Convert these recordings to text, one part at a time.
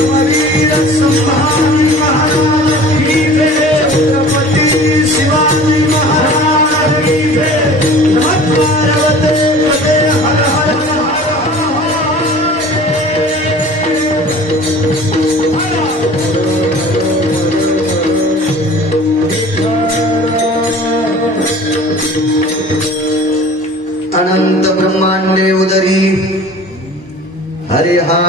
धर्मवीर संभाजी महाराज की जय, छत्रपति शिवाजी महाराज की जय। नमः पार्वते पते हर हर अनंत ब्रह्मांडे उदरी हरि हा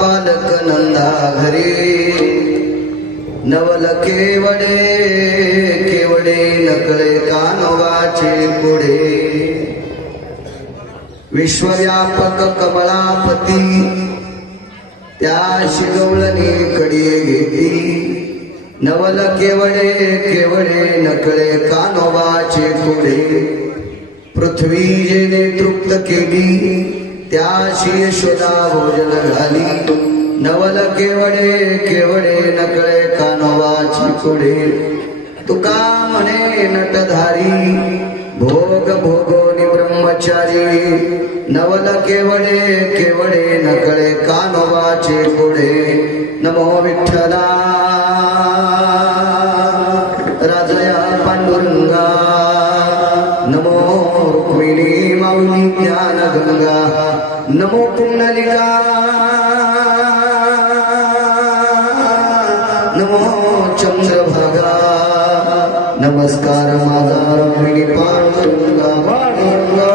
बालक नंदा घरी, नवल केवडे केवडे नकळे कानवाचे पुढे, विश्वव्यापक कमळापती त्याशी गवळणी कडिये घेती, नवल केवडे केवडे नकळे कानोबाचे पुढे, पृथ्वी जेने तृप्त केली त्याशी यशोदा भोजन घाली, नवल केवडे केवडे नकळे कानोबाची पुढे, तुका म्हणे नटधारी भोग भोगोनी ब्रह्मचारी, नवल केवडे केवडे नकळे कानोबाचे पुढे, नमो विठ्ठला राजया पांडुरंगा, नमो रुक्मिणी माऊली ज्ञान गंगा, नमो पुंडलिका नमो चंद्रभागा, नमस्कार माझा रुक्मिणी पांडुरंगा पांडुरंगा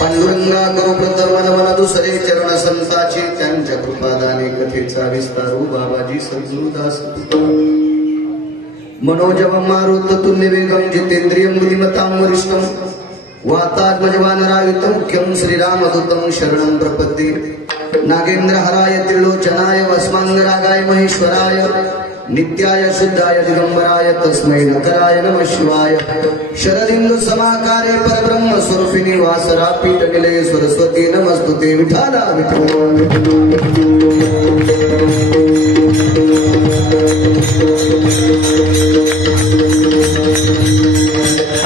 पांडुरंगा करू प्रथम मन दुसरे चरण संताची, त्यांच्या कृपादाने कथेचा विस्तारू बाबाजी सद्गुरुदास, मनोजव मारुत तुल्य वेगम जितेंद्रियं बुद्धिमतां वरिष्ठं, वातात्मजवानरायुत मुख्यं श्रीरामदूतं शरणं प्रपद्ये, नागेंद्र हराय त्रिलोचनाय वस्मांगरागाय महेश्वराय, नित्याय शुद्धाय दिगंबराय तस्मै नकराय नमः शिवाय, शरदिंदु समाकारे परब्रह्म स्वरूपिणी वासरा पीठ निलये सरस्वती नमस्तुते विठाला विठो।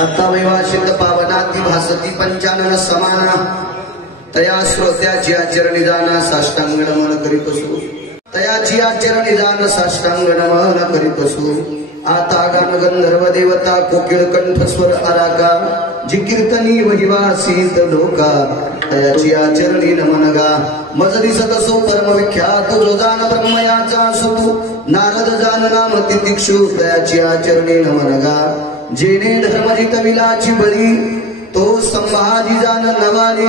आता वैवासिक पावनाती भासती पंचानन समाना, तया श्रोत्याची आचरणी जाना साष्टांग नमन करीत असो, तयाची आचरण निदान साष्टांग नमन करीत असो, आता गान गंधर्व देवता कोकिळ कंठस्वर आराका, जी कीर्तनी वहिवासीत लोका, तयाची आचरणी नमन गा, मज दिसत असो परम विख्यात जो जान ब्रह्मयाचा सुतू, नारद जान नाम तितिक्षु, तयाची आचरणी नमन गा, जेने धर्मजित विलाची बळी, तो संभाजी जान नवाली,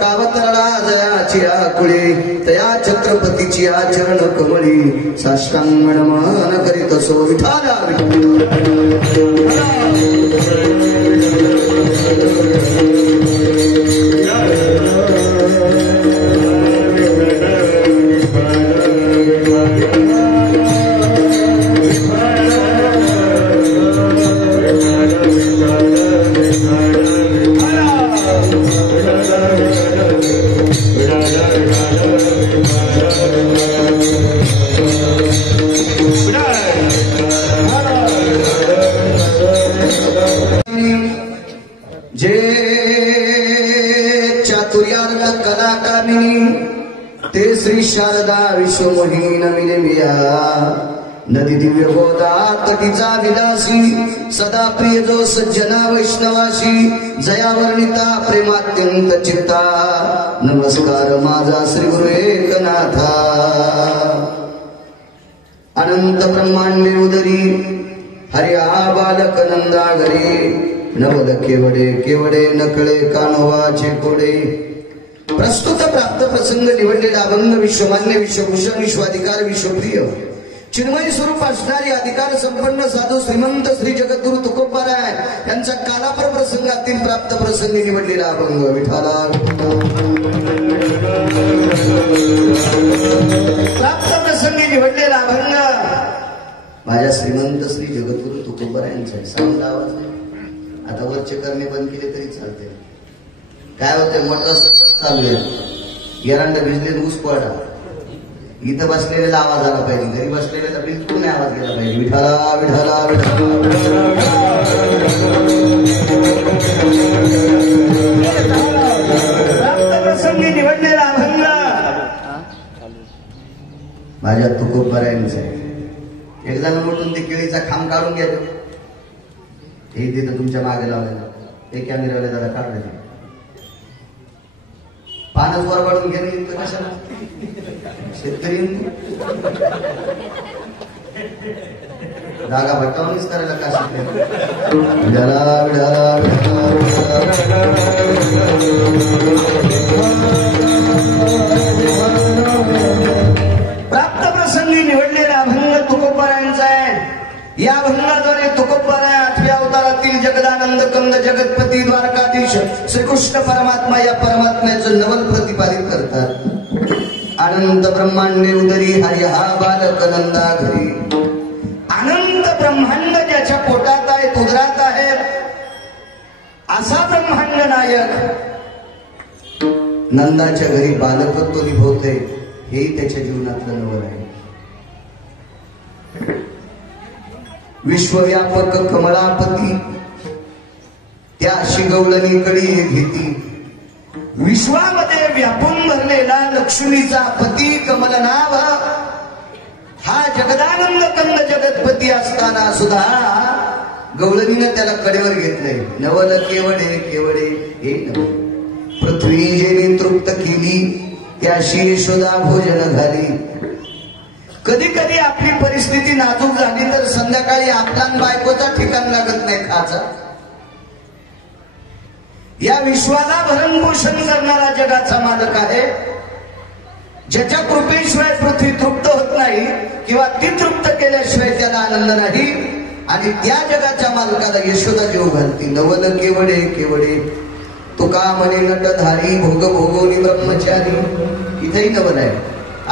कावतरडा जयाची आकुळे, तया छत्रपतीची आचरण कमळी, साष्टांग नमन करीत असो विठाला ते श्री शारदा विश्वमोहिनी नमिनिया नदी दिव्य गोदा तटीचा विलासी सदा प्रिय जो सज्जना वैष्णवाशी जया वर्णिता प्रेमात्यंत चित्ता नमस्कार माझा श्री गुरु एकनाथा अनंत ब्रह्मांडे उदरी हरिया बालक नंदा घरी नवल केवडे केवडे नकळे कानोवाचे कोडे प्रस्तुत प्राप्त प्रसंग निवडलेला अभंग विश्वमान्य विश्वभूषण विश्वाधिकार विश्वप्रिय चिन्मय स्वरूप असणारी अधिकार संपन्न साधू श्रीमंत श्री जगद्गुरु तुकोबाराय यांचा कालापर प्रसंगातील प्राप्त प्रसंगी निवडलेला अभंग विठाला प्राप्त प्रसंगी निवडलेला अभंग माझ्या श्रीमंत श्री जगद्गुरु तुकोबारायांचा साऊंड आवाज नाही. आता वरचे करणे बंद केले तरी चालते. काय होते मोटर सतत चालू आहे. एरंड भिजले ऊस पडा. इथं बसलेला आवाज आला पाहिजे. घरी बसलेला बिलकुल नाही आवाज गेला पाहिजे. विठाला विठाला विठाला प्रसंगी निवडलेला अभंग माझ्या तुकोबारायांचा आहे. एक जण मोठून ते केळीचा खांब काढून घ्या. हे तिथं तुमच्या मागे लावलेला ते कॅमेराला जरा काढले पानच वर वाढून घेणे इतकं कशाला शेतकरी जागा भटकावणीच करायला का प्राप्त प्रसंगी निवडलेला अभंग तुकोबारायांचा आहे. या अभंगाद्वारे तुकोबाराय 8व्या अवतारातील जगदानंद कंद जगतपती द्वारकाधीश श्रीकृष्ण परमात्मा या परमात्म्याचं नवल प्रतिपादित करतात. अनंत ब्रह्मांडे उदरी हरी हा बालक नंदा घरी. अनंत ब्रह्मांड ज्याच्या पोटात आहेत उदरात आहेत असा ब्रह्मांड नायक नंदाच्या घरी बालकत्व निभवते. हेही त्याच्या जीवनातलं नवल आहे. विश्वव्यापक कमलापती त्या शिगवलनी कडी घेती. विश्वामध्ये व्यापून भरलेला लक्ष्मीचा पती कमलनाभ हा जगदानंद कंद जगतपती असताना सुद्धा गवळणीनं त्याला कडेवर घेतलंय. नवल केवडे केवडे हे नवल. पृथ्वी जेने तृप्त केली त्याशी यशोदा भोजन घाली. कधी कधी आपली परिस्थिती नाजूक झाली तर संध्याकाळी आपला बायकोचा ठिकाण लागत नाही खाचा. या विश्वाला भरणपोषण करणारा जगाचा मालक आहे. ज्याच्या कृपेशिवाय पृथ्वी तृप्त होत नाही किंवा ती तृप्त केल्याशिवाय त्याला आनंद नाही. आणि त्या जगाच्या मालकाला यशोदा जीव घालती. नवल केवडे केवडे तुका म्हणे नटधारी भोग भोगवली ब्रह्मचारी. इथेही नवल आहे.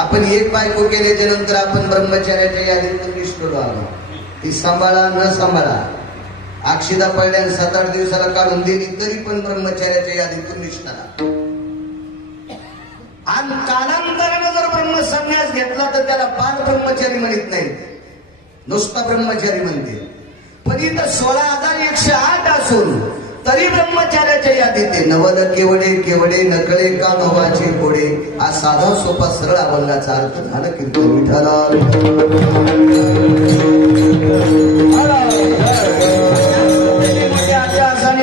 आपण एक बायको केल्याच्या नंतर आपण ब्रह्मचार्याच्या यादीतून निष्ठुर आलो. ती सांभाळा न सांभाळा अक्षिदा पडल्या 7-8 दिवसाला काढून दिली तरी पण ब्रह्मचार्याच्या यादीतून निष्ठा. आणि कालांतराने जर ब्रह्मसन्यास घेतला तर त्याला बाल ब्रह्मचारी म्हणत नाही, नुसता ब्रह्मचारी म्हणते. पण इथं 16,108 असून तरी ब्रह्मचार्याच्या यादीत नवल केवडे केवडे नकळे का नवाचे कोडे. हा साधा सोपा सरळ अभंगाचा अर्थ झाला. कीर्तन विठाला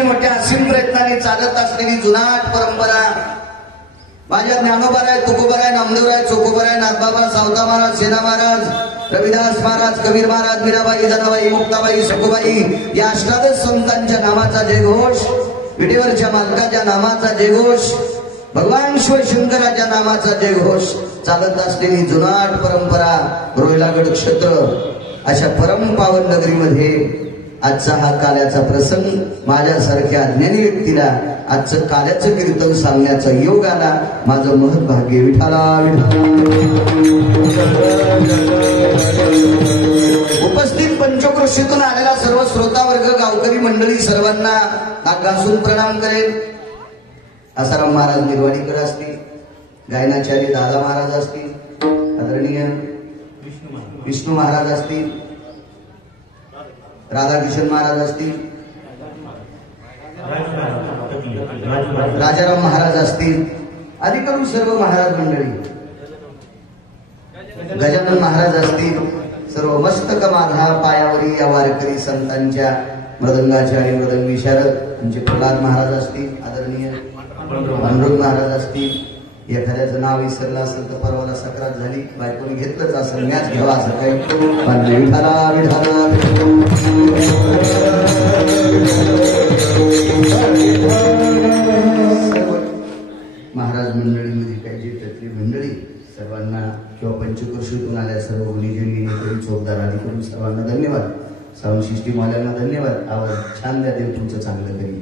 मोठ्या असीम प्रयत्नाने चालत असलेली जुनाट परंपरा माझ्या ज्ञानोबाराय तुकोबाराय नामदेवराय चोकोबाराय नाथबाबा सावता महाराज सेना महाराज रविदास महाराज कबीर महाराज मीराबाई जनाबाई मुक्ताबाई सखुबाई या अष्टादश संतांच्या नामाचा जयघोष, विटेवरच्या मालकाच्या नामाचा जयघोष, भगवान शिवशंकराच्या नामाचा जयघोष चालत असलेली जुनाट परंपरा रोहिलागड क्षेत्र अशा परम पावन नगरीमध्ये आजचा हा काल्याचा प्रसंग माझ्यासारख्या अज्ञानी व्यक्तीला आजचं काल्याचं कीर्तन सांगण्याचा योग आला. माझं महत् भाग्य. विठाला उपस्थित पंचक्रोशीतून आलेला सर्व श्रोता वर्ग गावकरी मंडळी सर्वांना हात घासून प्रणाम करेल. आसाराम महाराज निर्वाणीकर असतील, गायनाचार्य दादा महाराज असतील, आदरणीय विष्णू महाराज असतील, राधाकिशन महाराज असतील, राजाराम महाराज असतील, आदी करून सर्व महाराज मंडळी गजानन महाराज असतील, सर्व मस्तक माझा पायावरी या वारकरी संतांच्या मृदंगाचे आणि मृदंग विशारद आमचे प्रल्हाद महाराज असतील, आदरणीय पांडुरंग महाराज असतील. एखाद्याचं नाव विसरलं असेल तर परवाला सक्रात झाली, बायकोनी घेतलंच असेल, मॅच घ्यावा असं काही विठाला विठाला. महाराज मंडळीमध्ये काही जी त्यातली मंडळी सर्वांना किंवा पंचकृषीतून आल्या सर्व गुणीजनी चौकदार आदी करून सर्वांना धन्यवाद. साऊंड सिस्टीमवाल्यांना धन्यवाद. आवाज छान द्या, देव तुमचं चांगलं करी.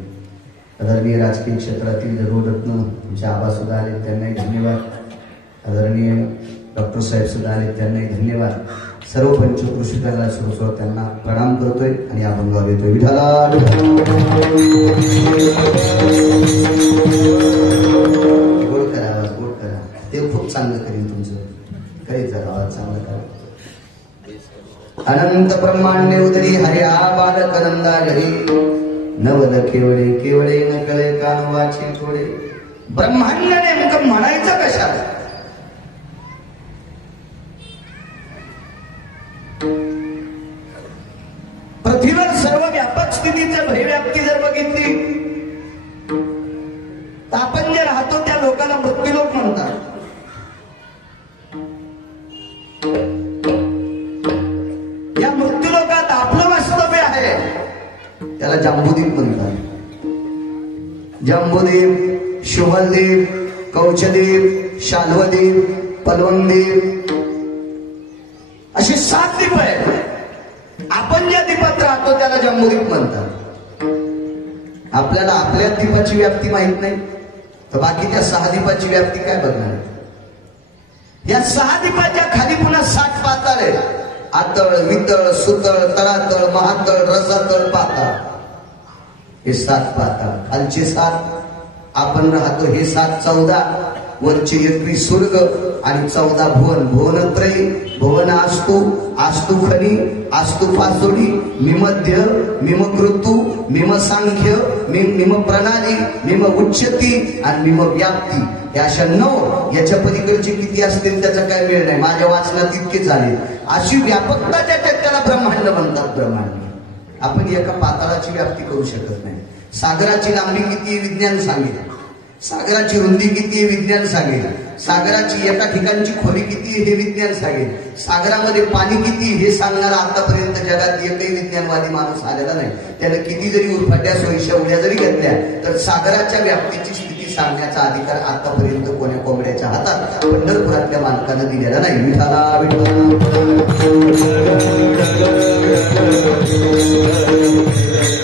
आदरणीय राजकीय क्षेत्रातील रत्न तुमचे आबा सुद्धा आले, त्यांनाही धन्यवाद. आदरणीय डॉक्टर साहेब सुद्धा आले, त्यांनाही धन्यवाद. सर्व पंचकृषीकाला सुरसुर त्यांना प्रणाम करतोय आणि अभंगावर येतोय. विठाला गोड करा, आवाज गोड करा, देव खूप चांगलं करीन तुमचं. करीत जरा आवाज चांगला करा. अनंत ब्रह्मांडे उदरी हर्या बालक नंदा घरी नवल केवळे केवळे न कळे कानवाचे थोडे. ब्रह्मांड नेमकं म्हणायचं कशाला? पृथ्वीवर सर्व व्यापक स्थितीच्या भयव्याप्ती जर बघितली तर आपण जे राहतो त्या लोकांना मृत्यूलोक म्हणतात. या मृत्यूलोकात आपलं वास्तव्य आहे, त्याला जम्बूद्वीप म्हणतात. जम्बूद्वीप, शुभलद्वीप, कौचद्वीप, शाल्वद्वीप, पलवंगद्वीप अशी 7 द्वीप आहेत. आपण ज्या द्वीपात राहतो त्याला जम्बूद्वीप म्हणतात. आपल्याला आपल्या द्वीपाची व्याप्ती माहित नाही तर बाकी त्या 6 द्वीपाची व्याप्ती काय बघणार? या 6 द्वीपाच्या खाली पुन्हा 7 पाताळ आहेत. आतळ, वितळ, सुतळ, तळातळ, महातळ, रसातळ, पाताळ. हे 7 पाताळ. खालचे 7 आपण राहतो, हे 7 14. वरचे 21 स्वर्ग आणि 14 भुवन. भुवनत्रयी, भुवन आस्तु, आस्तु खनी, आस्तु पासोडी, मिमध्य, मिमकृतू, मिम सांख्य, मिम प्रणाली, मिम उच्चती आणि मिम व्याप्ती. या अशा 9. याच्या पलीकडचे किती असतील त्याचा काय वेळ नाही, माझ्या वाचनात इतके झाले. अशी व्यापकता ज्याच्यात त्याला ब्रह्मांड म्हणतात. ब्रह्मांड आपण एका पाताळाची व्याप्ती करू शकत नाही. सागराची लांबी किती विज्ञान सांगेल, सागराची रुंदी किती विज्ञान सांगेल, सागराची एका ठिकाणची खोली किती हे विज्ञान सांगेल, सागरामध्ये पाणी किती हे सांगणारा आतापर्यंत जगात एकही विज्ञानवादी माणूस आलेला नाही. त्याने किती जरी उरफाट्या सोयीच्या उड्या जरी घेतल्या तर सागराच्या व्याप्तीची स्थिती सांगण्याचा अधिकार आतापर्यंत कोण्या कोंबड्याच्या हातात पंढरपुरातल्या मालकानं दिलेला नाही. विठाला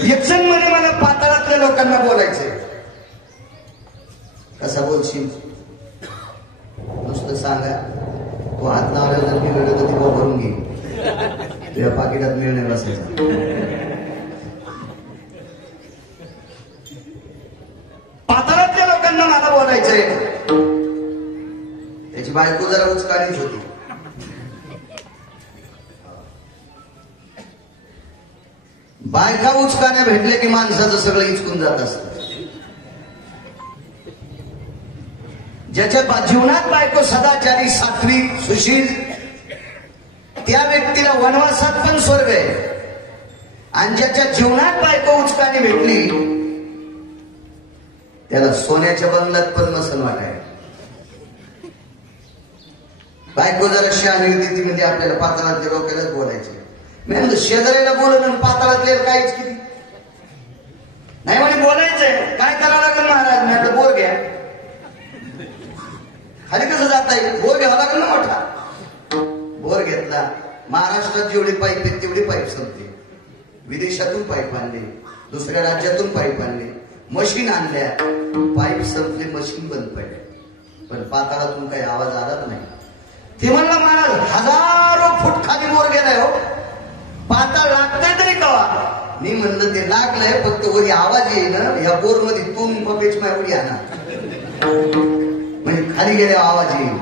एक जण म्हणे मला पाताळातल्या लोकांना बोलायचंय. कसा बोलशील? नुसतं सांगा, तो हात लावला जर मी वेळ तर ती भरून घे, तुझ्या पाकिटात मिळणे बसायचा. पाताळातल्या लोकांना मला बोलायचंय. त्याची बायको जरा उचकारीच होती. बायका उचकाण्या भेटले की माणसाचं सगळं इचकून जात असतं. ज्याच्या जीवनात बायको सदाचारी, सात्विक, सुशील, त्या व्यक्तीला वनवासात पण स्वर्ग आहे. आणि ज्याच्या जीवनात बायको उचकाणी भेटली त्याला सोन्याच्या बंगल्यात पण मसन वाटाय. बायको जरा शहाणी होती ती म्हणजे आपल्याला पाताळातल्या लोकांनाच बोलायचे. मी म्हणतो शेजाऱ्याला बोलून आणि पाताळातले काहीच किती नाही म्हणे बोलायचंय. काय करावं लागेल महाराज? मी आता बोर घ्या. खाली कसं जाता येईल? बोर घ्यावा लागेल ना मोठा. बोर घेतला. महाराष्ट्रात जेवढी पाईप आहेत तेवढी पाईप संपते. विदेशातून पाईप आणले, दुसऱ्या राज्यातून पाईप आणले, मशीन आणल्या, पाईप संपले, मशीन बंद पडले. पण पाताळातून काही आवाज आलाच नाही. ते म्हणलं महाराज 1000 फूट खाली बोर गेलाय हो, पाताळ लागतंय तरी कवा? मी म्हणलं ते लागलंय, फक्त वरी आवाज येईल ना. या बोर मध्ये तुम पपेच मायवडी आणा म्हणजे खाली गेल्यावर आवाज येईल.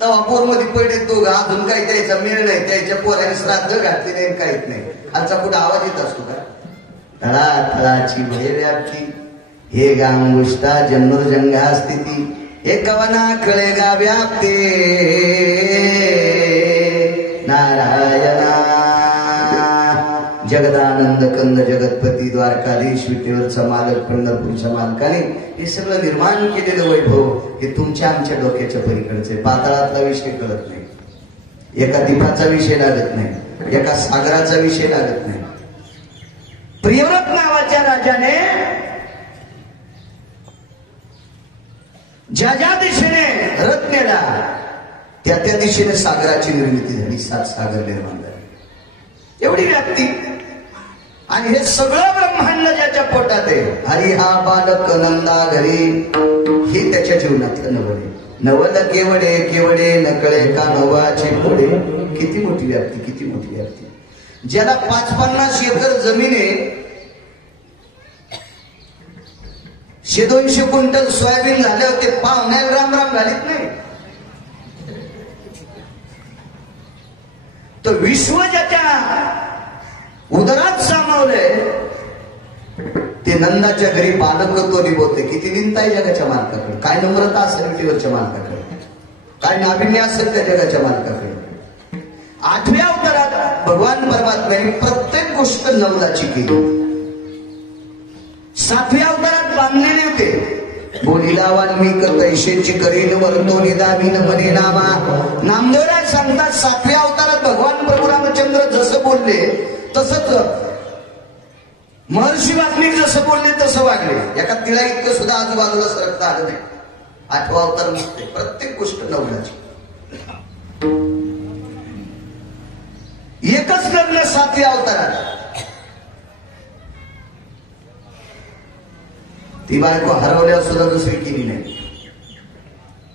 तवा बोर मध्ये पडले तो अजून काही त्याचा मेळ नाही. त्याच्या पोराने श्राद्ध घातले नाही, काहीच नाही. आजचा कुठं आवाज येत असतो का? तळातळाची भयव्याप्ती, हे गांगुष्टा जन्मजंगा स्थिती, हे कवना कळेगा व्याप्ते. नंद कंद जगतपती द्वारकाधीश विटेवरचा मालक पंढरपूरच्या मालकाने हे सगळं निर्माण केलेलं वैभव हे तुमच्या आमच्या डोक्याच्या पलीकडचे. पाताळातला विषय कळत नाही, एका दीपाचा विषय लागत नाही, एका सागराचा विषय लागत नाही. प्रियव्रत नावाच्या राजाने ज्या ज्या दिशेने रथ नेला त्या त्या दिशेने सागराची निर्मिती झाली. 7 सागर निर्माण झाले, एवढी व्याप्ती. आणि हे सगळं ब्रह्मांड ज्याच्या पोटात आहे, हरी हा बालक नंदा घरी, हे त्याच्या जीवनातलं नवल आहे. नवल केवडे केवडे नकळे का नवाचे पुढे. किती मोठी व्याप्ती, किती मोठी व्याप्ती. ज्याला 5-50 एकर जमीन आहे, 100-200 क्विंटल सोयाबीन झाले होते, पाहुण्याला राम राम घालीत नाही. तर विश्व ज्याच्या उदरात सामावलंय ते नंदाच्या घरी पालकत्व निभवते. किती निंदा आहे जगाच्या मालकाकडे, काय नम्रता असेल विटेवरच्या मालकाकडे, काय नाविन्य असेल त्या जगाच्या मालकाकडे. 8व्या अवतारात भगवान परमात्म्याने प्रत्येक गोष्ट नवलाची केली. 7व्या अवतारात बांधलेले होते. बोलीला वाल्मिक तैशेची करीन वर्तो निदामीन मने नामा. नामदेवराय सांगतात 7व्या अवतारात भगवान प्रभू रामचंद्र जसं बोलले तसंच महर्षी वाल्मिक जसं बोलले तसं वागले. एका तिला इतकं सुद्धा आजूबाजूला सरकता आलं नाही. 8वा अवतार नसते, प्रत्येक गोष्ट नवलाची. एकच लग्न 7व्या अवतारात. ती बायको हरवल्यावर सुद्धा दुसरी केली नाही.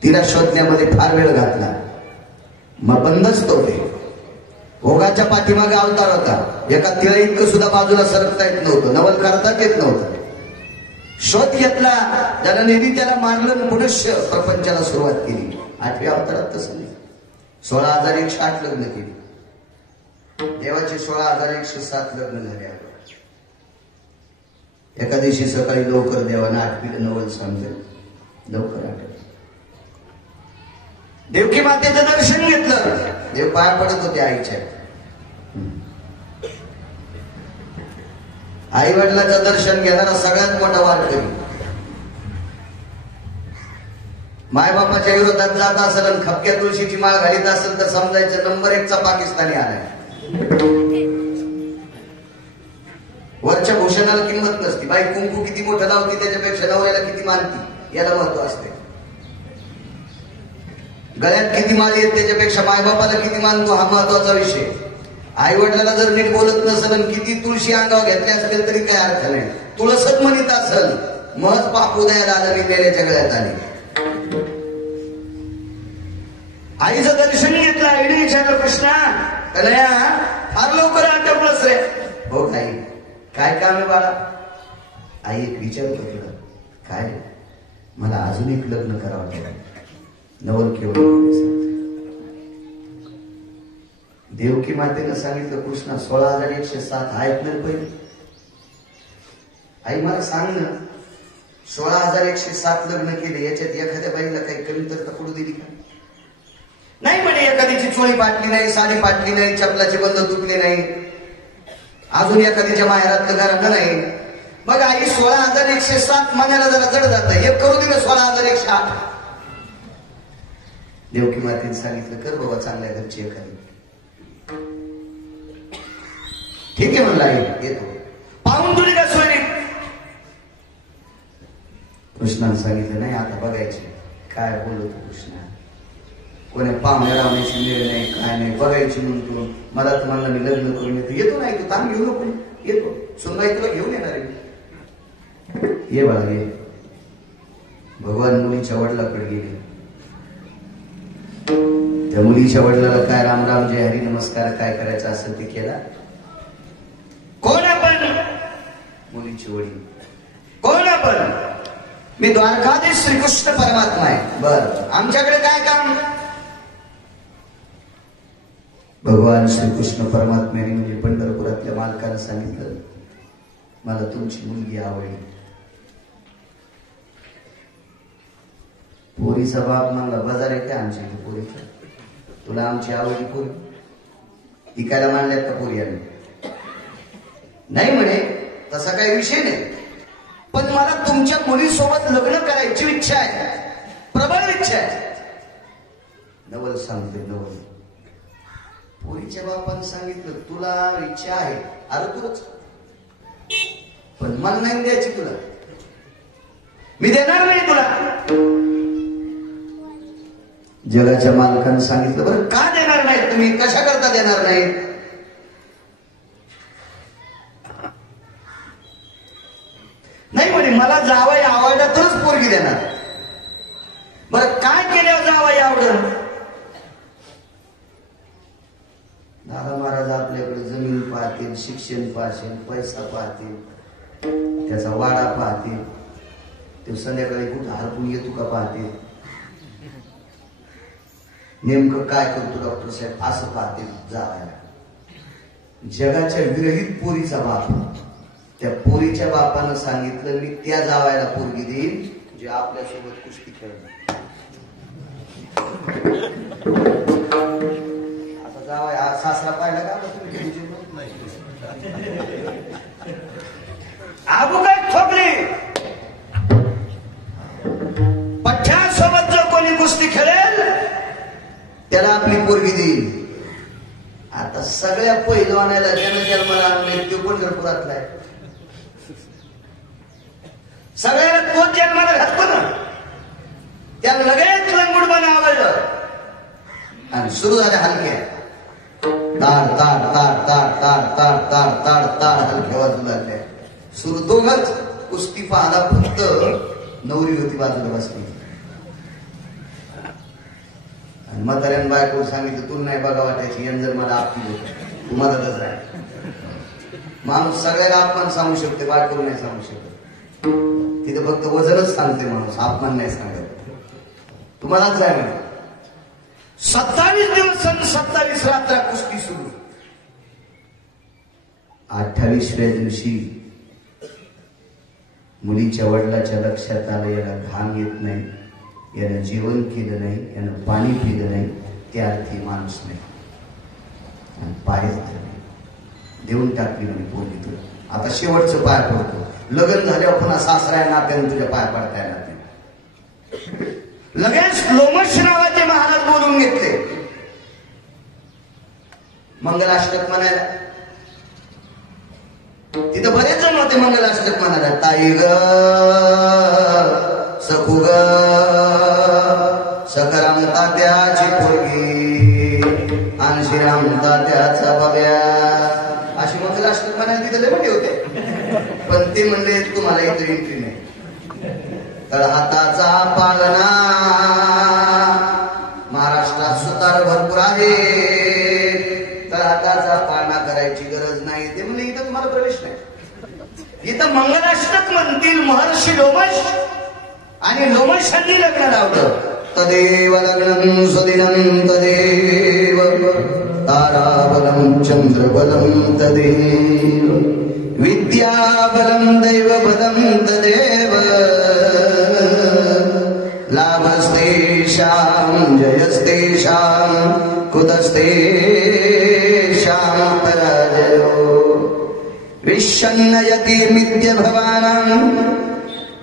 तिला शोधण्यामध्ये फार वेळ घातला, मग बंदच होते. भोगाच्या पाठीमागे अवतार होता. एका तिला इतकं सुद्धा बाजूला सरकता येत नव्हतं, नवल करताच येत नव्हतं. शोध घेतला, ज्याला नेहमी त्याला मारलं, पुनश्च प्रपंचाला सुरुवात केली. 8व्या अवतारात तसं नाही. 16,108 लग्न केली. देवाचे 16,107 लग्न झाले. एका दिवशी सकाळी लवकर देवानं आठवीला नवल सांगलं, लवकर आठवलं. देवकी मातेचं दर्शन घेतलं. देव पाया पडत होते आईच्या. आई वडिलाचं दर्शन घेणारा सगळ्यात मोठा वारकरी. मायबापाच्या विरोधात जात असेल आणि खपक्या तुळशीची माळ घालीत असेल तर समजायचं नंबर 1चा पाकिस्तानी आलाय. वरच्या भूषणाला किंमत नसती. बाई कुंकू किती मोठं लावती त्याच्यापेक्षा नवऱ्याला किती मानती याला महत्व असते. गळ्यात किती माल येत त्याच्यापेक्षा मायबापाला किती मानतो हा महत्वाचा विषय. आई वडिलाला जर नीट बोलत नसेल आणि किती तुळशी अंगावर घेतली असेल तरी काय अर्थ नाही. तुळसच म्हणत असेल महज पाप उदयाला आलं नेल्याच्या गळ्यात आली. आईचं दर्शन घेतलं. आईने विचारलं, कृष्णा कन्हैया फार लवकर आटपलंच रे. हो आई, काय काम आहे बाळा? आई एक विचारत होती. काय? मला अजून एक लग्न करावं लागेल. नवल केवळ. देवकी मातेनं सांगितलं, कृष्णा 16,107 आहेत ना पहिले. आई मला सांग ना, 16,107 लग्न केले, याच्यात एखाद्या बाईला काही कमी तर पडू दिली का? नाही म्हणे. एखाद्याची चोळी पाटली नाही, साडी पाटली नाही, चपलाचे बंद तुटले नाही, अजून एखाद्याच्या माहेरातलं घरानं नाही. मग आई 16,107 मनाला जरा जड जात. एक करू दिलं 16,108. देवकी मातेने सांगितलं, कर बाबा चांगल्या घरची एखादी. ठीक आहे म्हणला, येतो. पाहून तुझी का सोयरी? कृष्णाने सांगितलं, नाही आता बघायचे. काय बोलतो कृष्णा? कोणी पाहुण्या लावण्याची वेळ नाही, काय नाही, बघायची म्हणून तू मला तुम्हाला मी लग्न करून येतो. येतो नाही तू ताण घेऊ नको, येतो. सुनबाई तुला घेऊन येणार आहे. ये बाळा ये. भगवान मुलीच्या वडिलाकडे गेले. त्या मुलीच्या वडिलाला काय राम राम जय हरी नमस्कार काय करायचं असेल ते केला. कोण आपण? मुलीची वडील. कोण आपण? मी द्वारकाधीश श्रीकृष्ण परमात्मा आहे. बर, आमच्याकडे काय काम? भगवान श्रीकृष्ण परमात्म्याने म्हणजे पंढरपुरातल्या मालकानं सांगितलं, मला तुमची मुलगी आवडली. पोरीचा बाप म्हणला, बाजार आहे का आमच्या इथे पोरीचा? तुला आमची आवडली पोरी? इकायला मानल्यात का पोरी? आली नाही म्हणे तसा काही विषय नाही, पण मला तुमच्या मुलीसोबत लग्न करायची इच्छा आहे, प्रबळ इच्छा आहे. नवल सांगते नवल. पोरीच्या बापानं सांगितलं तुला इच्छा आहे, अरे तुलाच, पण मला नाही द्यायची तुला, मी देणार नाही तुला. जगाच्या मालकानं सांगितलं बरं का देणार नाही तुम्ही, कशा करता देणार नाही. नाही म्हणे मला जावई आवडला तरच पोरगी देणार. बरं काय केल्यावर जावई आवडल. दादा महाराज आपल्याकडे जमीन पाहतील, शिक्षण पाहतील, पैसा पाहतील, त्याचा वाडा पाहतील, ते संध्याकाळी कुठं हरपून येतो का पाहतील, नेमकं काय करतो डॉक्टर साहेब असं पाहतील जावायला. जगाच्या विरहित पोरीचा बाप, त्या पोरीच्या बापानं सांगितलं मी त्या जावायला पोरगी देईन जे आपल्यासोबत कुस्ती खेळणार. आता जावाय हा सासरा पाहिला का तुम्ही आबू काय ठोकले. पठ्यासोबत जर कोणी कुस्ती खेळेल त्याला आपली पोरगी देईल. आता सगळ्या पहिलवानाला ज्यानं जन्माला आणले तो पंढरपुरातला आहे, सगळ्याला तोच जन्माला घाततो ना, त्याला लगेच लंगुडपणा आवडलं आणि सुरू झाले हलक्या ताड ताड ताड ताड ताड ताड ताड ताड ताड हलक्या वाजू लागल्या. सुरू दोघच कुस्ती पाहला, फक्त नवरी होती बाजूला बसली आणि म्हाताऱ्यानं बायको सांगितलं तू नाही बघा वाटायची यं जर मला आपली होत तू मदतच राह. माणूस सगळ्याला अपमान सांगू शकते, बायको नाही सांगू शकत. तिथे फक्त वजनच सांगते माणूस, अपमान नाही सांगत. तुम्हालाच आहे म्हणजे 27 दिवस 27 रात्र कुस्ती सुरू. 28व्या दिवशी मुलीच्या वडिलाच्या लक्षात आलं याला घाम येत नाही, यानं जेवण केलं नाही, यानं पाणी पिलं नाही, त्या अर्थी माणूस नाही. आणि पायच धरले, देऊन टाकली म्हणे पोरगी तुला, आता शेवटचं पाय पडतो. लग्न झाल्यावर पुन्हा सासऱ्या नात्यानं तुझ्या पाय पडता येणार नाही. लगेच लोमश नावाचे महाराज बोलून घेतले, मंगलाष्टक म्हणायला. तिथं बरेच जण होते मंगलाष्टक म्हणायला. ताई ग सखू ग सकराम तात्याची पोरगी आणि श्रीराम तात्याचा बब्या, अशी मंगलाष्टक म्हणायला तिथे लय मोठे होते. पण ते म्हणले तुम्हाला इथं एंट्री नाही. तर हाताचा पालना महाराष्ट्रात सुतार भरपूर आहे, तर हाताचा पाळणा करायची गरज नाही. ते म्हणजे इथं तुम्हाला प्रवेश नाही. इथं मंगलाष्टक म्हणतील महर्षी लोमश, आणि लोमशांनी लग्न लावलं. तदेव लग्नं सुदिनं तदेव ताराबलं चंद्रबलं तदेव विद्याबलं दैवबलं तदेव लाभस्तेषां जयस्तेषां कुतस्तेषां पराजयो विश्वन्नयति मिथ्य भवानां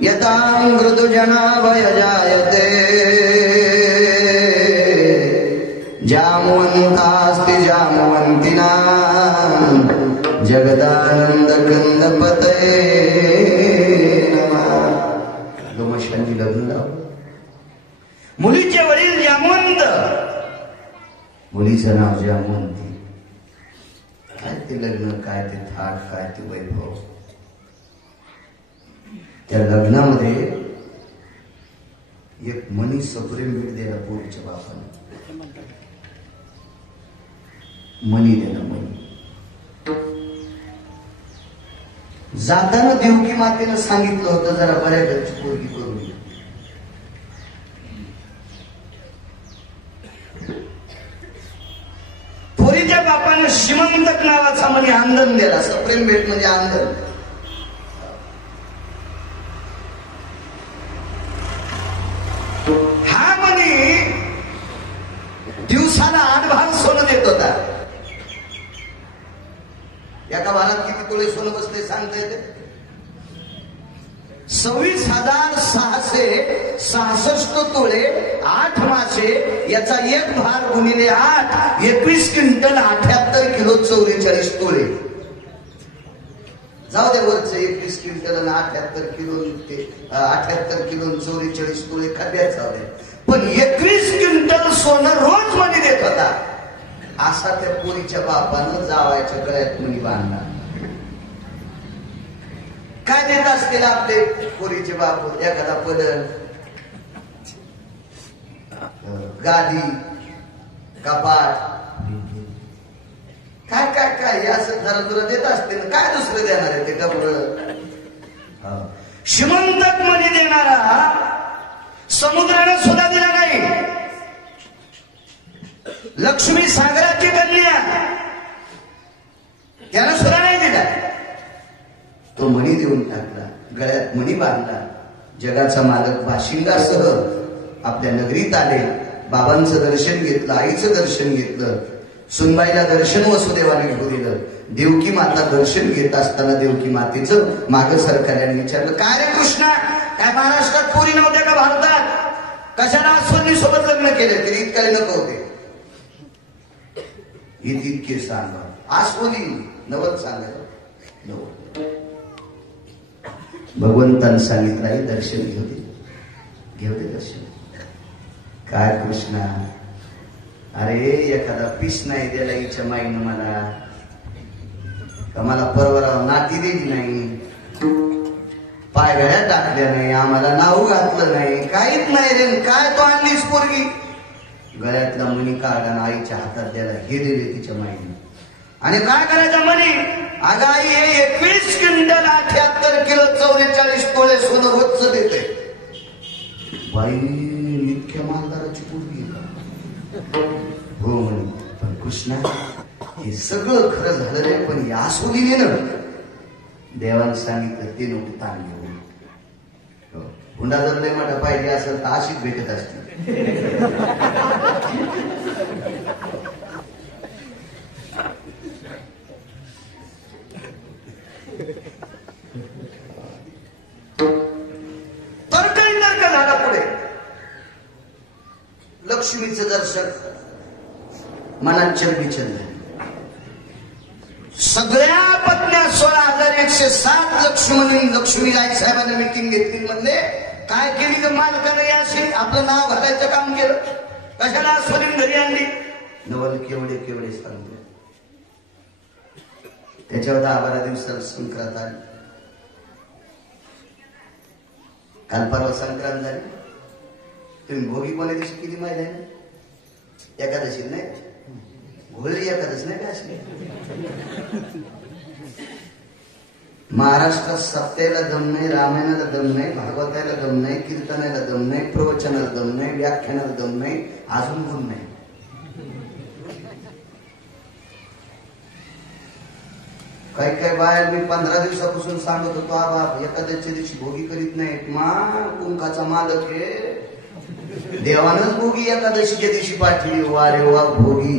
यतां ऋतुजनाभय जायते जामुवन्तास्ति जामुवन्तिनां जगदानंद कंदपतये नमः. लोमशांनी लग्न लावलं. मुलीचे वडील जामवंत, मुलीचं नाव जामवंती. काय ते लग्न, काय ते थाट, काय ते वैभव. त्या लग्नामध्ये एक मनी सप्रेम भेट द्यायला पोरीच्या बापाने. मनी देणं, मनी. जाताना देवकी मातेनं सांगितलं होतं जरा बऱ्यापैकी पोरगी करून. पोरीच्या बापाने श्रीमंतक नावाचा मनी आंदन दिला. सप्रेम भेट म्हणजे आंदन. हा मनी दिवसाला 8 भाग सोनं देत होता. एका भारात किती तोळे सोनं बसले सांगता येते? 26,666 तोळे, 8 मासे, याचा एक भार गुणिले 8, 21 क्विंटल 78 किलो 44 तोळे. जाऊ दे वरचं 21 क्विंटल आणि 78 किलो 44 तोळे खड्यात जाऊ दे, पण 21 क्विंटल सोनं रोज मणी देत होता. असा त्या पोरीच्या बापानं जावायच्या गळ्यात मणी बांधला. काय देत असतील आपले पोरीचे बाप? एखादा पदर, गादी, कपाट, काय काय काय असं जरा देत असते ना. काय दुसरं देणार आहे ते कपड? श्रीमंतक मणी देणारा समुद्राने सुद्धा दिला नाही. लक्ष्मी सागराची कन्या त्यानं सुद्धा नाही दिला. तो मणी देऊन टाकला, गळ्यात मणी बांधला. जगाचा मालक बाशिंगासह आपल्या नगरीत आले. बाबांचं दर्शन घेतलं, आईचं दर्शन घेतलं, सुनबाईला दर्शन वसुदेवाने घेऊ दिलं. देवकी माता दर्शन घेत असताना देवकी मातेचं माग सरकारने विचारलं, काय रे कृष्णा, काय महाराष्ट्रात पोरी नव्हत्या का भारतात? कशाला अश्वनी सोबत लग्न केलं? तरी इतकाले नको होते. इतके सांगा आश्वनी नवल सांगायला नवल. भगवंतानं सांगितलं आहे दर्शन घेऊ दे, घेऊ दे दर्शन. काय कृष्णा, अरे एखादा पीस नाही दिला हिच्या माईनं मला परवराव नाती दिली नाही, पाय गळ्यात टाकल्या नाही, आम्हाला नाव घातलं नाही, काहीच नाही रे. काय तो आणलीस पोरगी? गळ्यातला मणी काढा आईच्या हातात द्यायला हे दिले तिच्या माईने. आणि काय करायचं मणी? अगं आई हे 21 क्विंटल 78 किलो 44 तोळे सोनं रोजचं देते. बाई इतक्या मालदाराची पोरगी का? हो म्हणे. पण कृष्णा हे सगळं खरं झालं रे, पण या सोडीने ना देवानं सांगितलं ते नको ताण घेऊ. हुंडा जर लय मोठा पाहिजे असेल तर अशीच भेटत असते. तर्क झाला पुढे. लक्ष्मीचं दर्शन मनात चलबिचल झाली. सगळ्या पत्न्या 16,107 लक्ष्मी रायसाहेबांना मीटिंग घेतली. म्हणले काय केली तर मालकाने असे आपलं नाव घालायचं काम केलं, कशाला स्वरीन घरी आणली? नवल केवढे केवढे सांगते. त्याच्यावर 10-12 दिवसात संक्रांत आली. काल परवा संक्रांत झाली. तुम्ही भोगी कोणा दिवशी किती माहिती आहे ना? एकादशी नाही, होळी एकादशी नाही का? अशी महाराष्ट्रात सत्तेला दम नाही, रामायणाला दम नाही, भागवताला दम नाही, कीर्तनाला दम नाही, प्रवचनाला दम नाही, व्याख्यानाला दम नाही, अजून दम नाही. काही बाहेर मी 15 दिवसापासून सांगत होतो, आबा एखाद्याच्या दिवशी भोगी करीत नाहीत. मा कुंकाचा मालक आहे, देवानच भोगी एकादशीच्या दिवशी पाठवली. वा रे वा भोगी.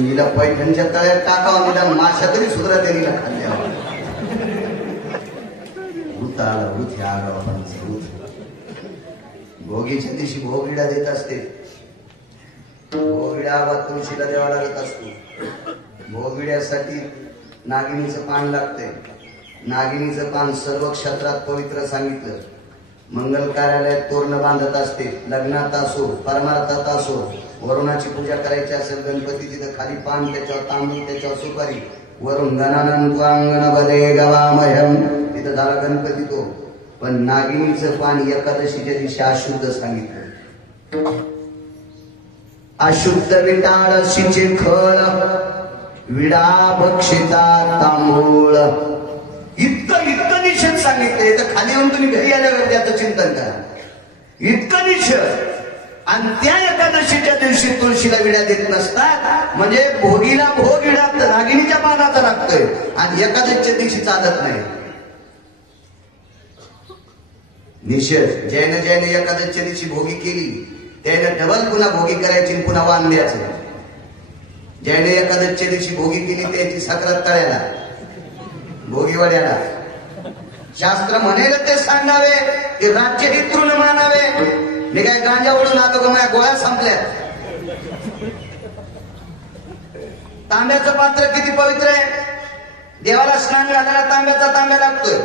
हिला पैठणच्या तळ्यात टाकावं, निदान माशा तरी सुधरा त्यांनी खाल्ल्या. भोगीच्या दिवशी भोगिडा देत असते. भोगिडा आबा तुळशीला द्यावा लागत असतो. भोगिड्यासाठी नागिनीचं पान लागतंय. नागिनीचं पान सर्व क्षेत्रात पवित्र सांगितलं. मंगल कार्यालयात तोरण बांधत असते. लग्नात असो, परमार्थात असो, वरुणाची पूजा करायची असेल गणपती, तिथं खाली पान, त्याच्यावर तांदूळ, त्याच्यावर सुपारी, वरुण गणानंत्वांगण बले गवामह्यम, तिथं झाला गणपती तो. पण नागिनीचं पान एकादशीच्या दिवशी अशुद्ध सांगितलं. अशुद्ध विटाळशीचे खळ, विडा भक्षिता तांबूळ. इतकं निषेध सांगितलंय. तर खाली येऊन तुम्ही घरी आल्यावर त्याचं चिंतन करा. इतकं निषेध. आणि त्या एकादशीच्या दिवशी तुळशीला विड्या देत नसतात. म्हणजे भोगीला भोग विडा नागिनीच्या पानाचा लागतोय आणि एकादशीच्या दिवशी चालत नाही. निषेध. ज्याने एकादशीच्या दिवशी भोगी केली त्याने डबल पुन्हा भोगी करायची, पुन्हा वाण द्यायचं. ज्याने एकादशीच्या दिवशी भोगी केली त्याची साखरात तळ्याला भोगीवाड्याला शास्त्र म्हणेल ते सांगावे ते राज्य हे तृण मानावे. मी काय गांजा ओढून आलो का माझ्या गोळ्या संपल्या. तांब्याचं पात्र किती पवित्र आहे. देवाला स्नान घालायला तांब्या लागतोय.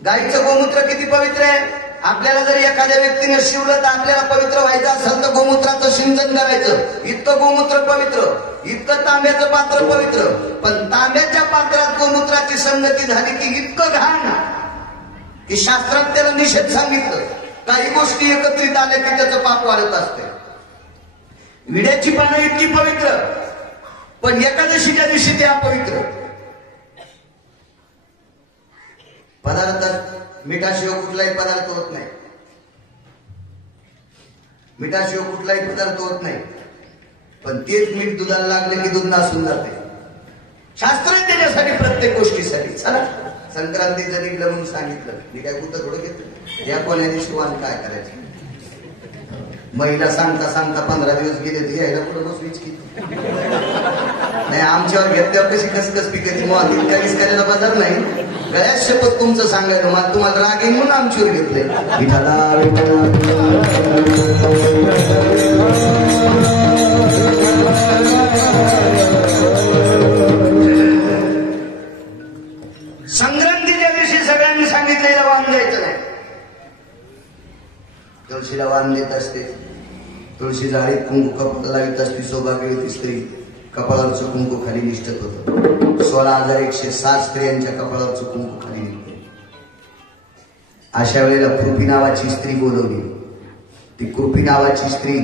गाईचं गोमूत्र किती पवित्र आहे. आपल्याला जर एखाद्या व्यक्तीने शिवलं तर आपल्याला पवित्र व्हायचं असेल तर गोमूत्राचं सिंचन करायचं. इतकं गोमूत्र पवित्र, इतकं तांब्याचं पात्र पवित्र. पण तांब्याच्या पात्रात गोमूत्राची संगती झाली की इतकं घाण की शास्त्रात त्याला निषेध सांगितलं. काही गोष्टी एकत्रित आल्या की त्याचं पाप वाढत असते. विड्याची पानं इतकी पवित्र पण एकादशीच्या दिवशी ते अपवित्र. पदार्थात मिठाशिवाय कुठलाही पदार्थ होत नाही. मिठाशिवाय कुठलाही पदार्थ होत नाही. पण तेच मीठ दुधाला लागले की दूध नासून जाते. शास्त्र आहे त्याच्यासाठी प्रत्येक गोष्टीसाठी. चला संक्रांतीचं निघलं म्हणून सांगितलं. मी काय कुठं थोडं घेतलं. या कोण्या दिवशी वाण काय करायचं. महिला सांगता सांगता 15 दिवस गेले तर यायला पुढे बसवीच की नाही. आमच्यावर घेतल्यावर कशी कसकस पिकती मग काहीच करायला बाजार नाही. गळ्यात शपथ तुमचं सांगायला मला तुम्हाला राग येईल म्हणून आमच्यावर घेतलंय. संक्रांतीच्या दिवशी सगळ्यांनी सांगितलेलं वाण द्यायचं नाही. तुळशीला वाण देत असते. तुळशी झाडीत कुंकू कपाळाला लावित असते. सौभाग्यवती स्त्री कपाळावरचं कुंकू खाली निष्ठत होतं. 16,107 स्त्रियांच्या कपाळावरचं कुंकू खाली निघते. अशा वेळेला कृपी नावाची स्त्री बोलवली. ती कृपी नावाची स्त्री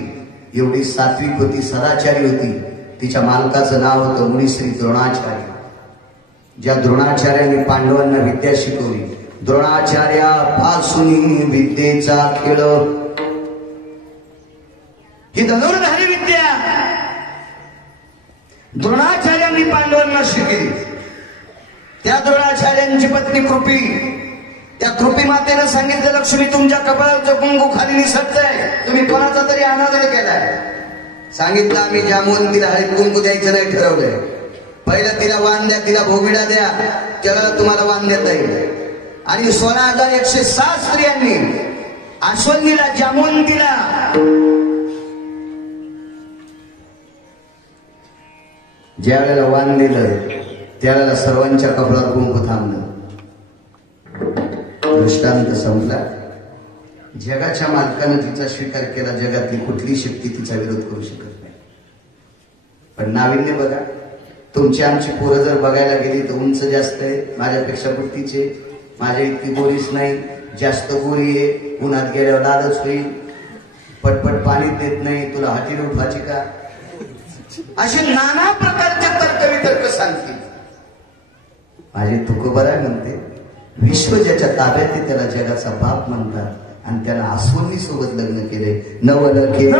एवढी सात्विक होती, सदाचारी होती. तिच्या मालकाचं नाव होतं मुनिश्री द्रोणाचार्य. ज्या द्रोणाचार्यांनी पांडवांना विद्या शिकवली. द्रोणाचार्यापासून विद्येचा खेळ ही धनुर्धारी विद्या द्रोणाचार्यांनी पांडवांना शिकली. त्या द्रोणाचार्यांची पत्नी कृपी. त्या कृपी मातेनं सांगितलं लक्ष्मी तुमच्या कपाळाचं कुंकू खाली निसटतंय. तुम्ही कोणाचा तरी अनादर केलाय. सांगितलं आम्ही जामवंतीला हळद कुंकू द्यायचं नाही ठरवलंय. पहिलं तिला वाण द्या, तिला भोगिडा द्या, त्याला तुम्हाला वाण देता येईल. आणि 16,107 स्त्रियांनी आश्वंदीला जामवंतीला ज्या वेळेला वाण दिलं त्यावेळेला सर्वांच्या कपाळावर कुंकू थांबलं. दृष्टांत संपला. जगाच्या मालकानं तिचा स्वीकार केला. जगातली कुठली शक्ती तिचा विरोध करू शकत नाही. पण नाविन्य बघा. तुमची आमची पोरं जर बघायला गेली तर उंच जास्त आहे, माझ्यापेक्षा बुट्टीचे, माझ्या इतकी गोरीच नाही, जास्त गोरी आहे, उन्हात गेल्यावर लालच होईल, पटपट पाणी देत नाही, तुला हातीने उठवायची का, असे नाना प्रकारचे तर्कवितर्क सांगतील. माझे तुकोबरा म्हणते विश्व ज्याच्या ताब्यात आहे त्याला जगाचा बाप म्हणतात. आणि त्याला आसवनी सोबत लग्न केले. नवलखे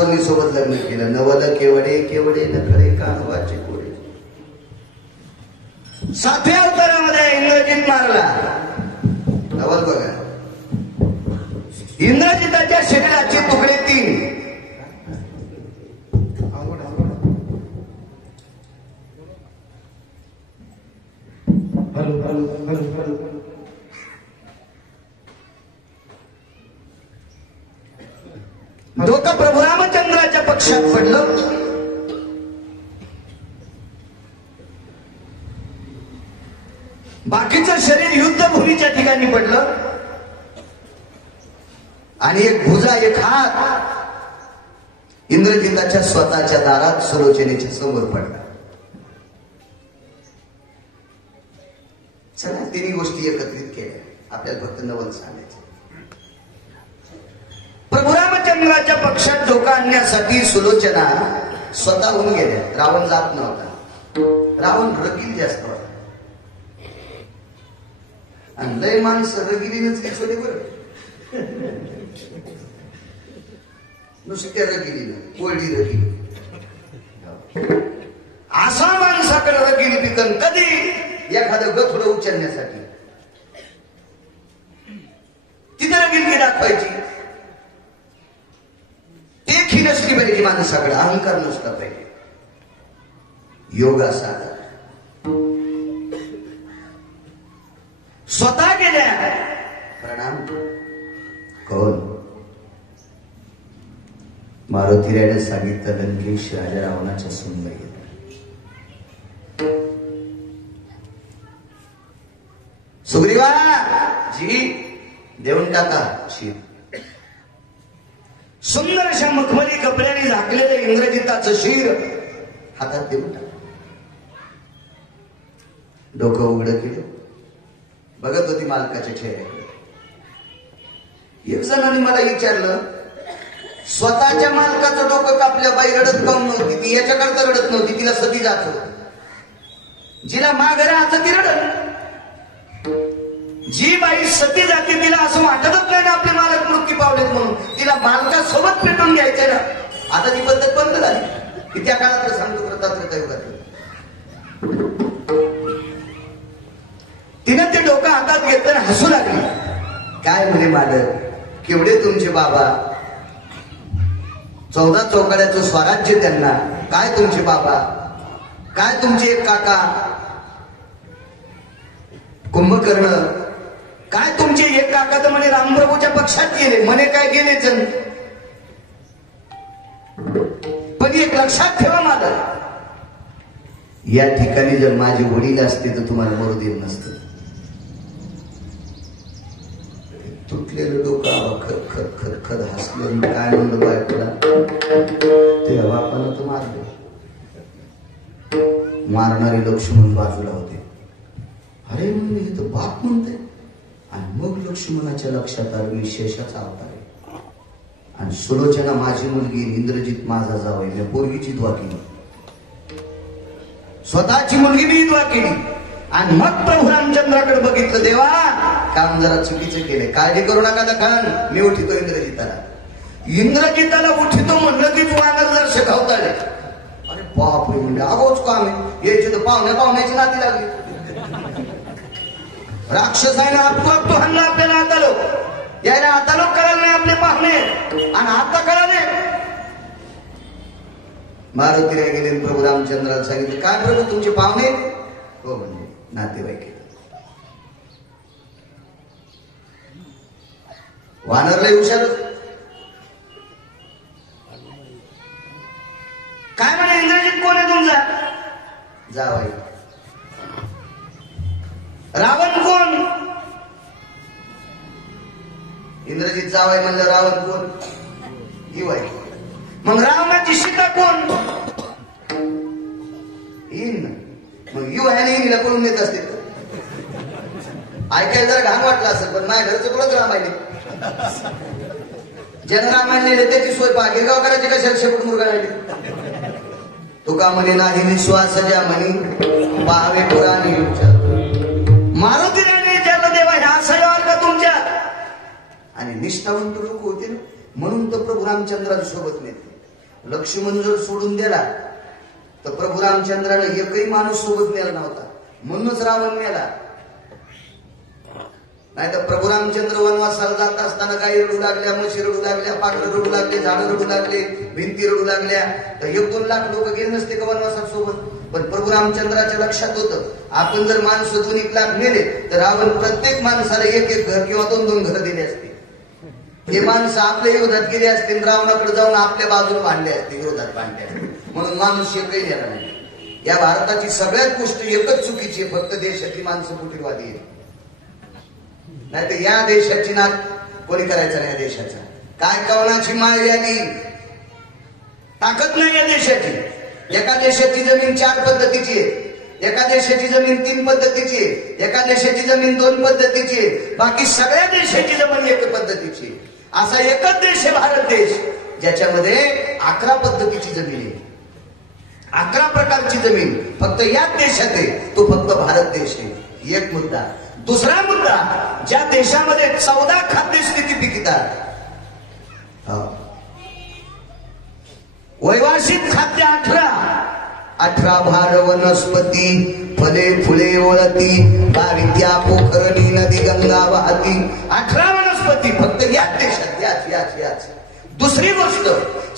वासवणी सोबत लग्न केलं. नवल केवडे केवडे नखरे कानवाचे कोडे. 7व्या अवतारामध्ये इंद्रजित मारला. नवल बघा, इंद्रजिताच्या शरीराचे तुकडे 3. डोकं प्रभू रामचंद्राच्या पक्षात पडलं. बाकीचं शरीर युद्धभूमीच्या ठिकाणी पडलं. आणि एक भुजा एक हात इंद्रजिताच्या स्वतःच्या दारात सुलोचनेच्या समोर पडला. चला, तिन्ही गोष्टी एकत्रित केल्या. आपल्याला फक्त नवल सांगायचं. प्रभू रामचंद्राच्या पक्षात डोका आणण्यासाठी सुलोचना स्वतःहून गेल्या. रावण जात नव्हता. रावण रगील जास्त होता. आणि लय माणसं रगिलीनच काय छोटे बरं, नुसत्या रगिलीनं, कोरडी रगिली. असा माणसाकडे रगिली पिकन कधी एखादं गथुडं उचलण्यासाठी तिथे रगिलगी दाखवायची. देखी नसली पाहिजे माणसाकडे, अहंकार नसला पाहिजे. योगा साधा. स्वतः गेल्या. प्रणाम. कोण? मारुतीरायाने सांगितलं, लंकेश राजा रावणाच्या सुंदर येतात. सुग्रीवा जी देऊन टाका शिव. सुंदर अशा मखमली कपड्याने झाकलेलं इंद्रजिताचं शिर हातात देऊन टाका. डोकं उघडं केलं. बघत होती मालकाच्या चेहऱ्याकडे. एक जणांनी मला विचारलं, स्वतःच्या मालकाचं डोकं कापल्या बाई रडत काऊन नव्हती? ती याच्याकरता रडत नव्हती, तिला सती जात होत. जिला माघारी आता ती रडत. जी बाई सती जाते तिला असं वाटतच नाही ना आपले मालक मृत्यू पावलेत म्हणून. तिला मालकासोबत पेटून घ्यायचंय ना. आता ती पद्धत बंद झाली की त्या काळात सांगतो प्रताप युगात तिने ते डोकं हातात घेतलं आणि हसू लागली. काय म्हणे मालक, केवढे तुमचे बाबा, 14 चौकड्याचं स्वराज्य त्यांना. काय तुमचे बाबा, काय तुमचे एक काका कुंभकर्ण, काय तुमचे एक काका तर म्हणे रामप्रभूच्या पक्षात गेले. म्हणे काय गेलेच. पण एक लक्षात ठेवा मालक, या ठिकाणी जर माझे वडील असते तर तुम्हाला मरू दिलं नसतं. तुटलेलं डोकं खत खत खत खत हसलं. काय म्हणलं बायकोला, ते बापानं तर मारले. मारणारे लक्ष्मण बाजूला होते. अरे म्हणले हे तर बाप म्हणते. आणि मग लक्ष्मणाच्या लक्षात आलं मी शेषाचा अवतार आहे. आणि सुलोचना माझी मुलगी, इंद्रजित माझा जावई. मी पोरगीची दुआ केली, स्वतःची मुलगी मी दुआ केली. आणि मग प्रभू रामचंद्राकडे बघितलं, देवा काम जरा चुकीचं केलंय, काळजी करू नका दखन, मी उठितो इंद्रजिताला. इंद्रजिताला उठितो म्हणलं की वानर जर शिकवता आले. अरे बापरे म्हणजे अगोच काम आहे. यायचे तर पाहुण्याची नाती लागली. राक्षस आहे ना, तो हल्ला आपल्याला आता लोक यायला आता लोक करायला नाही आपले पाहुणे. आणि आता करायला मारुतीला गेले. प्रभू रामचंद्राला सांगितलं, काय प्रभू तुमचे पाहुणे? हो म्हणजे नातेवाईक. वानरला हुशार. काय म्हणे इंद्रजित कोण आहे तुमचा जावई? रावण कोण? इंद्रजित जावई म्हणलं रावण कोण? युवाई. मग रावणाची सीता कोण? इन. मग युवाने इनीला करून देत असते. ऐकायला जरा घाण वाटलं असेल, पण माझ्या घरचं तुलाच रामायणे. ज्यानं रामायण त्याची सोय गिरगाव करायची कशाला शेपूट मुरगा राहिली. तुका म्हणे नाही विश्वास ज्या म्हणी पाहावे पुराणी. मारुतीने विचारलं, देवा ह्या असं का तुमच्या? आणि निष्ठावंत लोक होते ना, म्हणून तर प्रभू रामचंद्राच्या सोबत नेते. लक्ष्मण जर सोडून दिला तर प्रभू रामचंद्राला एकही माणूस सोबत नेला नव्हता, म्हणूनच रावण मेला. नाही तर प्रभू रामचंद्र वनवासाला जात असताना गायी रडू लागल्या, म्हशी रडू लागल्या, पाखरं रडू लागले, झाडं रडू लागले, भिंती रडू लागल्या, तर 1-2 लाख लोक गेले नसते का वनवासासोबत. पण प्रभू रामचंद्राच्या लक्षात होतं आपण जर माणसं 2-1 लाख नेले तर रावण प्रत्येक माणसाला 1-1 घर किंवा 2-2 घर दिले असते. हे माणसं आपल्या विरोधात गेले असते, रावणाकडे जाऊन आपल्या बाजूला भांडले असते, विरोधात भांडले असते. म्हणून माणूस एकही नेला नाही. या भारताची सगळ्यात गोष्ट एकच चुकीची आहे, फक्त देशाची माणसं फुटीरवादी आहे. नाही तर या देशाची नाद कोणी करायचं नाही. या देशाचा काय कवनाची माळी आली, ताकद नाही या देशाची. एका देशाची जमीन 4 पद्धतीची आहे, एका देशाची जमीन 3 पद्धतीची आहे, एका देशाची जमीन 2 पद्धतीची आहे, बाकी सगळ्या देशाची जमीन 1 पद्धतीची आहे. असा एकच देश आहे भारत देश, ज्याच्यामध्ये 11 पद्धतीची जमीन आहे, 11 प्रकारची जमीन फक्त याच देशात आहे. तो फक्त भारत देश आहे. एक मुद्दा. दुसरा मुद्दा, ज्या देशामध्ये 14 खाद्य स्थिती पिकतात, वैवार्षिक खाद्य 18 भार वनस्पती, फले फुले ओळती, बारित्या पोखरणी नदी गंगा वाहती. 18 वनस्पती फक्त याच देशात, याच. दुसरी गोष्ट,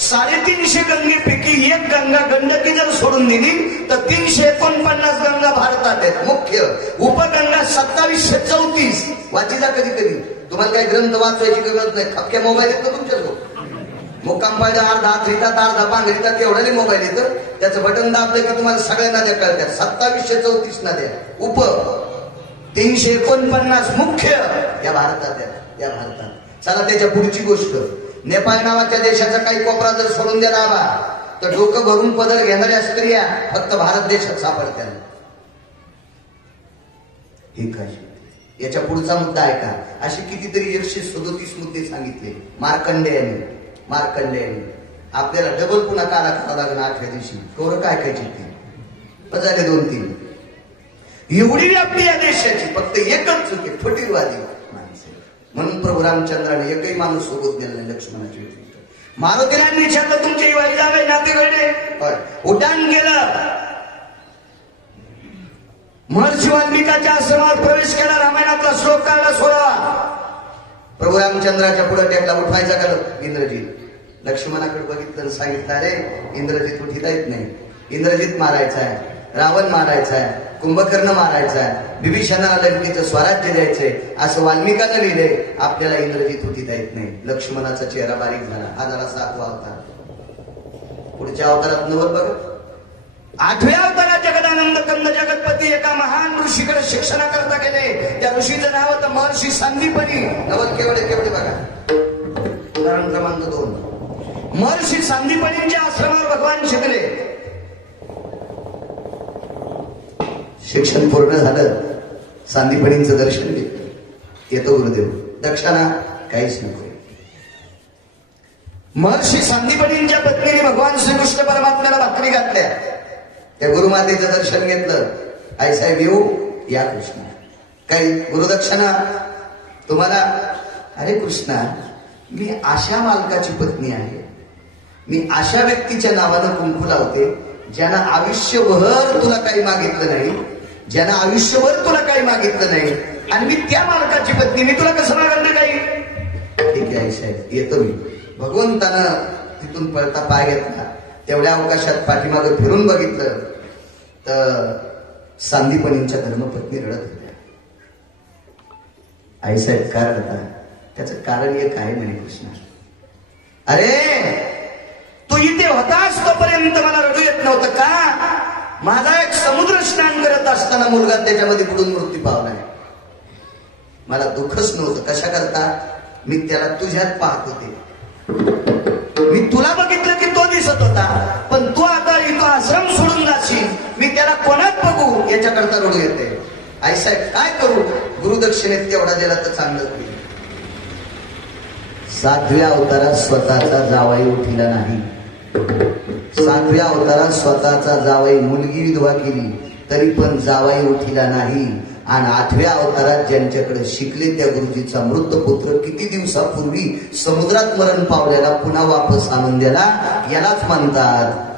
350 गंगेपैकी 1 गंगा गंडकी जर सोडून दिली तर 349 गंगा भारतात आहेत. मुख्य उपगंगा 2734. वाचीला कधी तुम्हाला काही ग्रंथ वाचवायची गरज नाही, खपक्या मोबाईल येत ना तुमच्याजवळ. मुक्काम पाहिजे अर्धा हात रितात, अर्धा पांग रितात, तेवढ्याने मोबाईल येतं. त्याचं बटन दाबलं की तुम्हाला सगळ्या नद्या कळतात. 2734 नद्या, उप 349 मुख्य या भारतात आहेत, या भारतात. चला त्याच्या पुढची गोष्ट, नेपाळ नावाच्या देशाचा काही कोपरा जर सोडून द्यायला हवा तर डोकं भरून पदर घेणाऱ्या स्त्रिया फक्त भारत देशात सापडतात. हे काय? याच्या पुढचा मुद्दा आहे का? असे कितीतरी 137 मुद्दे सांगितले मार्कंडेयाने. आपल्याला डबल पुन्हा काला करावा लागला 8व्या दिवशी. कौर काय ते झाले 2-3. एवढी व्याप्ती या देशाची, फक्त एकच चुकी, फटीरवादी माणसे. म्हणून प्रभू रामचंद्राने एकही माणूस सोबत गेला नाही लक्ष्मणाची व्यतिरिक्त. मारुतीरांनी विचारलं तुमची वाई जावे नाते घडले, उड्डाण केलं. महर्षी वाल्मिकाच्या आश्रमावर प्रवेश केला, रामायणातला श्लोक काढला 16. प्रभू रामचंद्राच्या पुढे टेकला, उठवायचा का इंद्रजीत. लक्ष्मणाकडे बघितलं, सांगितलं अरे इंद्रजीत उठिता येत नाही, इंद्रजीत मारायचा आहे, रावण मारायचा आहे, कुंभकर्ण मारायचा आहे, विभीषणाला लंकेचं स्वराज्य द्यायचंय, असं वाल्मिकानं लिहिलंय. आपल्याला इंद्रजीत उठिता येत नाही. लक्ष्मणाचा चेहरा बारीक झाला. हा झाला 7वा अवतार. पुढच्या अवतारात नवर बघा, 8व्या अवतारात जगदानंद कंद जगतपती एका महान ऋषीकडे शिक्षणाकरता गेले. त्या ऋषीचं नाव होतं महर्षी सांदीपनी. नवल केवढे बघा, उदाहरण क्रमांक 2. महर्षी सांदीपनींच्या आश्रमावर भगवान शिकले. शिक्षण पूर्ण झालं, सांदीपनींचं दर्शन घेतलं. येतो गुरुदेव, दक्षिणा काहीच नको. महर्षी सांदीपनींच्या पत्नीने भगवान श्रीकृष्ण परमात्म्याला भाकरी घातल्या. त्या गुरुमातेचं दर्शन घेतलं. आईसाहेब येऊ या कृष्णा, काही गुरुदक्षिणा तुम्हाला. अरे कृष्णा, मी अशा मालकाची पत्नी आहे, मी अशा व्यक्तीच्या नावानं कुंकू लावते ज्यानं आयुष्यभर तुला काही मागितलं नाही, ज्यानं आयुष्यभर तुला काही मागितलं नाही, आणि मी त्या मालकाची पत्नी, मी तुला कसं मागणार काही. ठीक आहे आईसाहेब, येतो मी. भगवंतानं तिथून पळता पाय घेतला. तेवढ्या अवकाशात पाठीमागं फिरून बघितलं तर सांदीपनींच्या धर्मपत्नी रडत होत्या. आईसाहेब का रडता? त्याचं कारण एक आहे म्हणे कृष्णा. अरे तू इथे होतास तोपर्यंत मला रडू येत नव्हतं का? माझा एक समुद्र स्नान करत असताना मुलगा त्याच्यामध्ये बुडून मृत्यू पावलाय. मला दुःखच नव्हतं. कशा करता? मी त्याला तुझ्यात पाहत होते. मी तुला बघितलं की तो दिसत होता, पण तू आता इथं आश्रम सोडून जाशील, मी त्याला कोणात बघू याच्याकरता रडू येते. आईसाहेब काय करू? गुरुदक्षिणेत तेवढा दिला तर चांगलं होईल. 7व्या अवतारात स्वतःचा जावाई उठिला नाही. 7व्या अवतारात स्वतःचा जावाई, मुलगी विधवा केली तरी पण जावाई उठिला नाही. आणि 8व्या अवतारात ज्यांच्याकडे शिकले त्या गुरुजीचा मृत पुत्र किती दिवसापूर्वी समुद्रात मरण पावलेला पुन्हा वापस आणून दिला. यालाच म्हणतात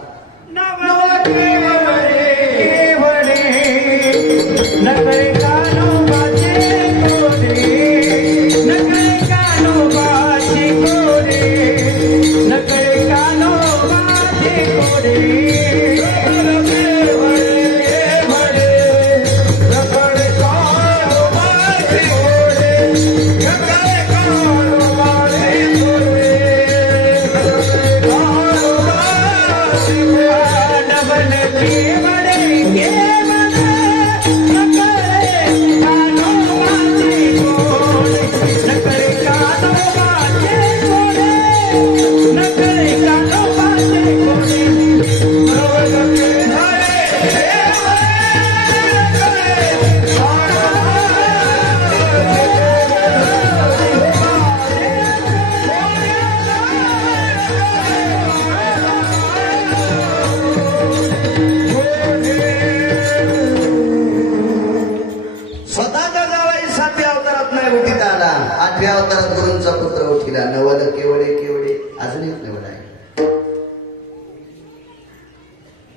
गुरूंचा पुत्र उठिला. नवल केवळे केवळे अजून एक नवल आहे.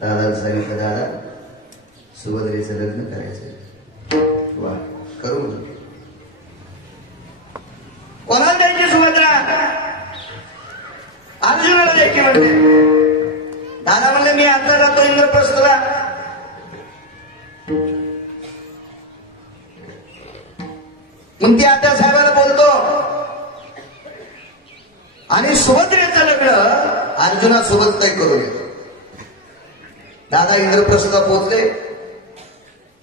दादा सांगितलं दादा सुभद्रेचं लग्न करायचं. वा करू. कोणाला द्यायची सुभद्रा? अर्जुनाला द्यायची म्हणते. दादा म्हणले मी आता जातो इंद्रप्रस्थला. मग ती आता साहेबाला बोलतो आणि सुभद्रेचं लग्न अर्जुनासोबत तय करून येतो. दादा इंद्रप्रस्थला पोहोचले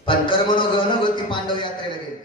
पण कर्मनो गहन गती पांडव यात्रेला गेले.